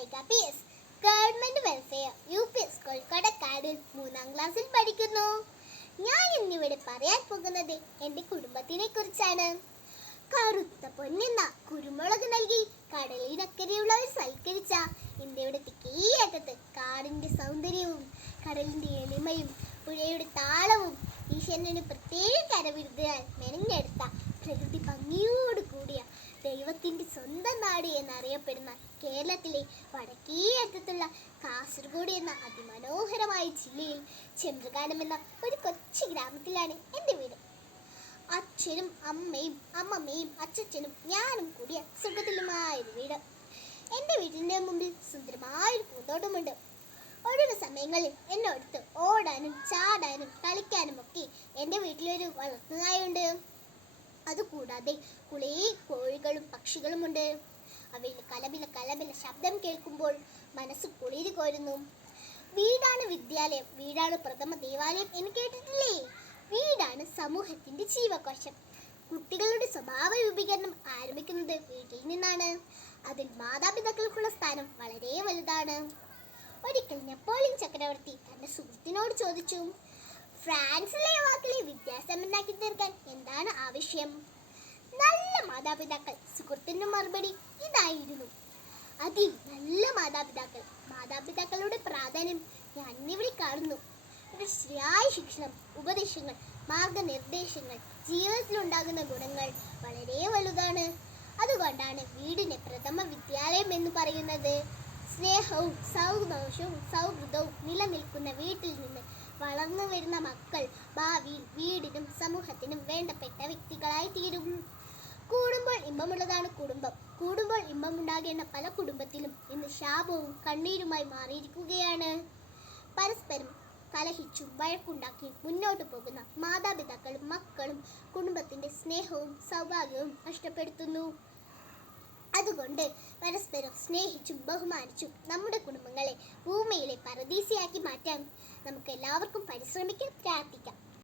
Saigal PS government welfare UP school കൊടക്കാടിൽ 3ാം ക്ലാസ്സിൽ പഠിക്കുന്നു. ഞാൻ ഇന്നിവിടെ പറയാൻ പോകുന്നത് എൻ്റെ കുടുംബത്തിനെ കുറിച്ചാണ്. കറുത്ത പൊന്നെന്ന കുരുമുളക് നൽകി കടലിനക്കരെയുള്ളവർ സൽക്കരിച്ച ഇന്ത്യയുടെ തെക്കേയറ്റത്ത് കാടിൻ്റെ സൗന്ദര്യവും കടലിൻ്റെ എളിമയും പുഴയുടെ താളവും ഈശ്വരന് പ്രത്യേക കരവിരുദ്ധയാൽ മെനഞ്ഞെടുത്ത പ്രകൃതി ഭംഗിയോട് കൂടിയ ദൈവത്തിൻ്റെ സ്വന്തം നാട് എന്നറിയപ്പെടുന്ന കേരളത്തിലെ വടക്കേയറ്റത്തുള്ള കാസർഗോഡ് എന്ന അതിമനോഹരമായ ജില്ലയിൽ ചെമ്പ്രകാനം എന്ന ഒരു കൊച്ചു ഗ്രാമത്തിലാണ് എൻ്റെ വീട്. അച്ഛനും അമ്മയും അമ്മമ്മയും അച്ഛനും ഞാനും കൂടിയ സുഖത്തിലുമായൊരു വീട്. എൻ്റെ വീടിൻ്റെ മുമ്പിൽ സുന്ദരമായൊരു പൂന്തോട്ടമുണ്ട്. ഒഴിവ് സമയങ്ങളിൽ എന്നോടത്ത് ഓടാനും ചാടാനും കളിക്കാനും ഒക്കെ എൻ്റെ വീട്ടിലൊരു വളർത്തുനായുണ്ട്. അതുകൂടാതെ കുറേ കോഴികളും പക്ഷികളുമുണ്ട്. അവയുടെ കലപില കലപില ശബ്ദം കേൾക്കുമ്പോൾ മനസ്സ് കുളിര് കോരുന്നു. വീടാണ് വിദ്യാലയം, വീടാണ് പ്രഥമ ദേവാലയം എന്ന് കേട്ടിട്ടില്ലേ? വീടാണ് സമൂഹത്തിൻ്റെ ജീവകോശം. കുട്ടികളുടെ സ്വഭാവ രൂപീകരണം ആരംഭിക്കുന്നത് വീട്ടിൽ നിന്നാണ്. അതിൽ മാതാപിതാക്കൾക്കുള്ള സ്ഥാനം വളരെ വലുതാണ്. ഒരിക്കൽ നെപ്പോളിയൻ ചക്രവർത്തി തന്റെ സുഹൃത്തിനോട് ചോദിച്ചു, ഫ്രാൻസിലെ യുവാക്കളെ വിദ്യാസമ്പന്നരാക്കി തീർക്കാൻ എന്താണ് ആവശ്യം? നല്ല മാതാപിതാക്കൾ. സുഹൃത്തിന്റെ മറുപടി ഇതായിരുന്നു, അതിൽ നല്ല മാതാപിതാക്കൾ. മാതാപിതാക്കളുടെ പ്രാധാന്യം ഞാൻ ഇവിടെ കാണുന്നു. ഒരു ശരിയായ ശിക്ഷണം, ഉപദേശങ്ങൾ, മാർഗനിർദ്ദേശങ്ങൾ, ജീവിതത്തിലുണ്ടാകുന്ന ഗുണങ്ങൾ വളരെ വലുതാണ്. അതുകൊണ്ടാണ് വീടിനെ പ്രഥമ വിദ്യാലയം എന്ന് പറയുന്നത്. സ്നേഹവും സൗഹൃദവും നിലനിൽക്കുന്ന വീട്ടിൽ നിന്ന് വളർന്നു വരുന്ന മക്കൾ ഭാവിയിൽ വീടിനും സമൂഹത്തിനും വേണ്ടപ്പെട്ട വ്യക്തികളായി തീരും. കൂടുമ്പോൾ ഇമ്പമുള്ളതാണ് കുടുംബം. കൂടുമ്പോൾ ഇമ്പമുണ്ടാകേണ്ട പല കുടുംബത്തിലും ഇന്ന് ശാപവും കണ്ണീരുമായി മാറിയിരിക്കുകയാണ്. പരസ്പരം കലഹിച്ചും വഴക്കുണ്ടാക്കി മുന്നോട്ട് പോകുന്ന മാതാപിതാക്കളും മക്കളും കുടുംബത്തിന്റെ സ്നേഹവും സൗഭാഗ്യവും നഷ്ടപ്പെടുത്തുന്നു. അതുകൊണ്ട് പരസ്പരം സ്നേഹിച്ചും ബഹുമാനിച്ചും നമ്മുടെ കുടുംബങ്ങളെ ഭൂമിയിലെ പരദീസയാക്കി മാറ്റാൻ നമുക്ക് എല്ലാവർക്കും പരിശ്രമിക്കാൻ പ്രാർത്ഥിക്കാം.